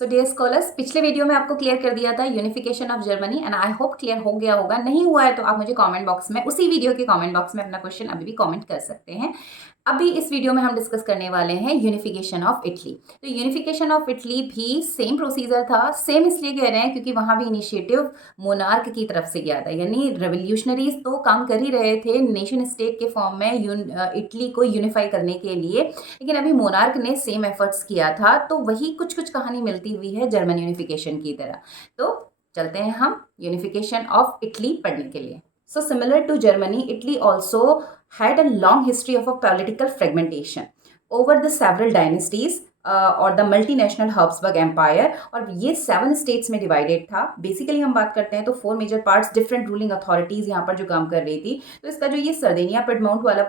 So dear scholars, पिछले video में आपको क्लियर कर दिया था unification of Germany and I hope clear हो गया होगा। नहीं हुआ है तो आप मुझे कमेंट बॉक्स में, उसी वीडियो के कमेंट बॉक्स में अपना क्वेश्चन अभी भी कमेंट कर सकते हैं। अभी इस वीडियो में हम डिस्कस करने वाले हैं यूनिफिकेशन ऑफ इटली। तो यूनिफिकेशन ऑफ इटली भी सेम प्रोसीजर था। सेम इसलिए कह रहे हैं क्योंकि वहां भी इनिशिएटिव मोनार्क की तरफ से गया था, यानी रेवोल्यूशनरीज तो काम कर ही रहे थे नेशन स्टेट के फॉर्म में इटली को यूनिफाई करने के लिए, लेकिन अभी मोनार्क ने सेम एफर्ट्स किया था। तो वही कुछ कुछ कहानी मिलती हुई है जर्मन यूनिफिकेशन की तरह। तो चलते हैं हम यूनिफिकेशन ऑफ इटली पढ़ने के लिए। So similar to Germany, Italy also had a long history of a political fragmentation over the several dynasties और द मल्टीनेशनल हब्सबर्ग एम्पायर। और ये 7 स्टेट्स में डिवाइडेड था। बेसिकली हम बात करते हैं तो 4 major parts, different ruling authorities यहाँ पर जो काम कर रही थी। तो इसका जो ये सर्देनिया पिडमोंट वाला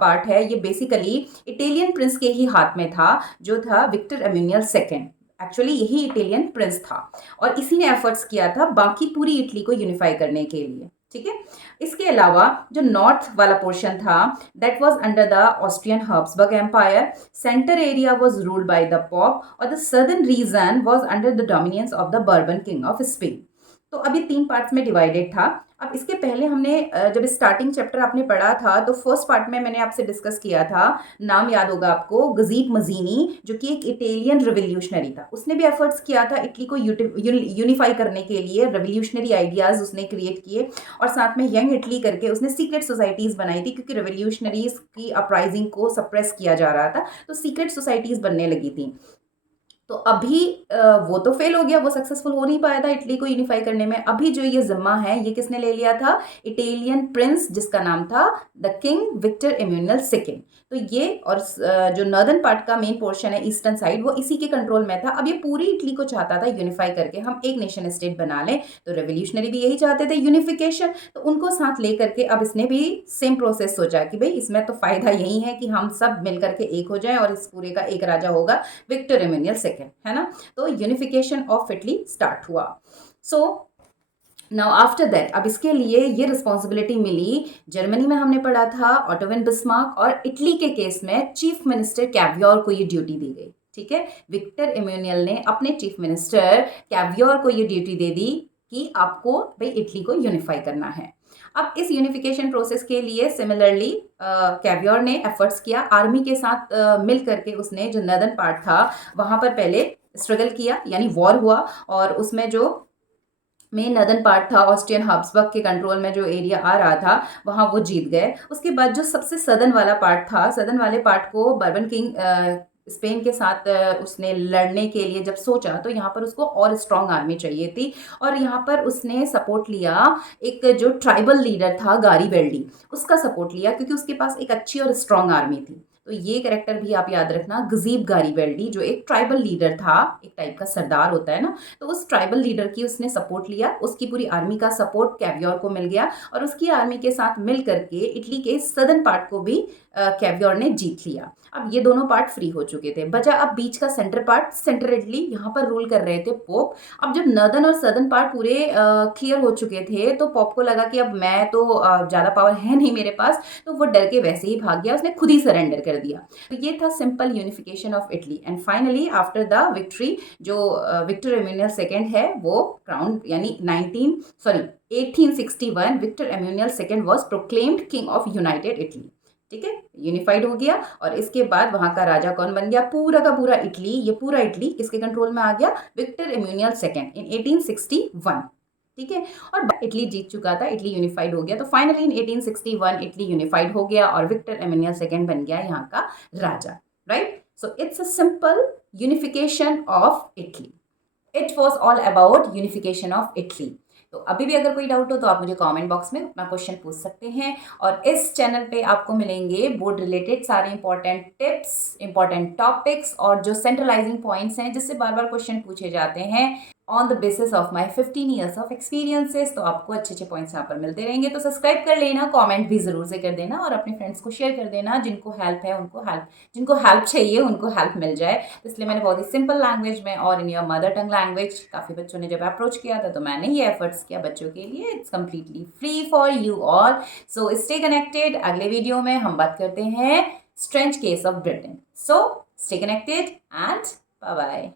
पार्ट है, ये बेसिकली इटालियन प्रिंस के ही हाथ में था, जो था विक्टर एम्यूनियल सेकेंड। एक्चुअली यही इटालियन प्रिंस था और इसी ने एफर्ट्स किया था बाकी पूरी इटली को यूनिफाई करने के लिए। ठीक है, इसके अलावा जो नॉर्थ वाला पोर्शन था that was under the Austrian Habsburg empire. Centre area was ruled by the pope और the southern region was under the dominions of the Bourbon king of Spain. तो अभी 3 पार्ट्स में डिवाइडेड था। अब इसके पहले हमने जब स्टार्टिंग चैप्टर आपने पढ़ा था तो फर्स्ट पार्ट में मैंने आपसे डिस्कस किया था, नाम याद होगा आपको, गजीब मजीनी, जो कि एक इटालियन रिवोल्यूशनरी था। उसने भी एफर्ट्स किया था इटली को यूनिफाई करने के लिए, रिवोल्यूशनरी आइडियाज उसने क्रिएट किए और साथ में यंग इटली करके उसने सीक्रेट सोसाइटीज बनाई थी, क्योंकि रिवोल्यूशनरीज की अपराइजिंग को सप्रेस किया जा रहा था, तो सीक्रेट सोसाइटीज बनने लगी थी। तो अभी वो तो फेल हो गया, वो सक्सेसफुल हो नहीं पाया था इटली को यूनिफाई करने में। अभी जो ये जिम्मा है ये किसने ले लिया था? इटालियन प्रिंस, जिसका नाम था the king Victor Emmanuel second. तो ये और जो नॉर्दर्न पार्ट का मेन पोर्शन है, ईस्टर्न साइड, वो इसी के कंट्रोल में था। अब ये पूरी इटली को चाहता था यूनिफाई करके हम एक नेशन स्टेट बना लें। तो रेवोल्यूशनरी भी यही चाहते थे, यूनिफिकेशन। तो उनको साथ ले करके अब इसने भी सेम प्रोसेस सोचा कि भाई इसमें तो फायदा यही है कि हम सब मिल करके एक हो जाएं और इस पूरे का एक राजा होगा, विक्टर एम्यूनियल सेकेंड, है ना। तो यूनिफिकेशन ऑफ इटली स्टार्ट हुआ। सो नाउ आफ्टर दैट, अब इसके लिए ये रिस्पॉन्सिबिलिटी मिली, जर्मनी में हमने पढ़ा था ऑटो वन बिस्मार्क, और इटली के केस में चीफ मिनिस्टर कैवियोर को ये ड्यूटी दी गई। ठीक है, विक्टर एम्यूनियल ने अपने चीफ मिनिस्टर कैवियोर को ये ड्यूटी दे दी कि आपको भाई इटली को यूनिफाई करना है। अब इस यूनिफिकेशन प्रोसेस के लिए सिमिलरली कैवियोर ने एफर्ट्स किया, आर्मी के साथ मिल करके उसने जो नॉर्दर्न पार्ट था वहां पर पहले स्ट्रगल किया, यानी वॉर हुआ, और उसमें जो मेन नॉर्दर्न पार्ट था ऑस्ट्रियन हब्सबर्ग के कंट्रोल में जो एरिया आ रहा था वहां वो जीत गए। उसके बाद जो सबसे सदर्न वाला पार्ट था, सदर्न वाले पार्ट को बर्बन किंग स्पेन के साथ उसने लड़ने के लिए जब सोचा तो यहाँ पर उसको और स्ट्रांग आर्मी चाहिए थी, और यहाँ पर उसने सपोर्ट लिया एक जो ट्राइबल लीडर था गारीबेल्डी, उसका सपोर्ट लिया, क्योंकि उसके पास एक अच्छी और स्ट्रांग आर्मी थी। तो ये कैरेक्टर भी आप याद रखना, गजीब गारीबेल्डी, जो एक ट्राइबल लीडर था, एक टाइप का सरदार होता है ना, तो उस ट्राइबल लीडर की उसने सपोर्ट लिया। उसकी पूरी आर्मी का सपोर्ट कैवियोर को मिल गया और उसकी आर्मी के साथ मिल करके इटली के सदर्न पार्ट को भी कैवियोर ने जीत लिया। अब ये दोनों पार्ट फ्री हो चुके थे, बचा अब बीच का सेंटर पार्ट, सेंटर इटली, यहाँ पर रूल कर रहे थे पोप। अब जब नॉर्दर्न और सदर्न पार्ट पूरे क्लियर हो चुके थे तो पोप को लगा कि अब मैं तो ज़्यादा पावर है नहीं मेरे पास, तो वो डर के वैसे ही भाग गया, उसने खुद ही सरेंडर कर दिया। तो ये था simple unification of Italy. And finally after the victory जो विक्टर एम्यूनियल सेकेंड है वो क्राउन, यानी 1861 Victor Emmanuel second was proclaimed king of united Italy. ठीक है, यूनिफाइड हो गया और इसके बाद वहां का राजा कौन बन गया? पूरा का पूरा इटली, ये पूरा इटली किसके कंट्रोल में आ गया? Victor Emmanuel second in 1861। ठीक है, और इटली जीत चुका था, इटली यूनिफाइड हो गया। तो फाइनली इन 1861 इटली यूनिफाइड हो गया और विक्टर एम्यूनियल सेकेंड बन गया यहाँ का राजा। Right, so it's a simple unification of Italy. It was all about unification of Italy. तो अभी भी अगर कोई डाउट हो तो आप मुझे कमेंट बॉक्स में अपना क्वेश्चन पूछ सकते हैं, और इस चैनल पे आपको मिलेंगे बोर्ड रिलेटेड सारे इंपॉर्टेंट टिप्स, इंपॉर्टेंट टॉपिक्स और जो सेंट्रलाइजिंग पॉइंट्स हैं जिससे बार बार क्वेश्चन पूछे जाते हैं on the basis of my 15 years of experiences. तो आपको अच्छे अच्छे पॉइंट्स यहाँ पर मिलते रहेंगे। तो सब्सक्राइब कर लेना, कमेंट भी जरूर से कर देना और अपने फ्रेंड्स को शेयर कर देना, जिनको हेल्प है उनको हेल्प, जिनको हेल्प चाहिए उनको हेल्प मिल जाए। तो इसलिए मैंने बहुत ही सिंपल लैंग्वेज में और in your mother tongue language, काफ़ी बच्चों ने जब अप्रोच किया था तो मैंने ये एफर्ट्स किया बच्चों के लिए। It's completely free for you all, so stay connected. अगले वीडियो में हम बात करते हैं strange case of Britain. So stay connected and bye bye.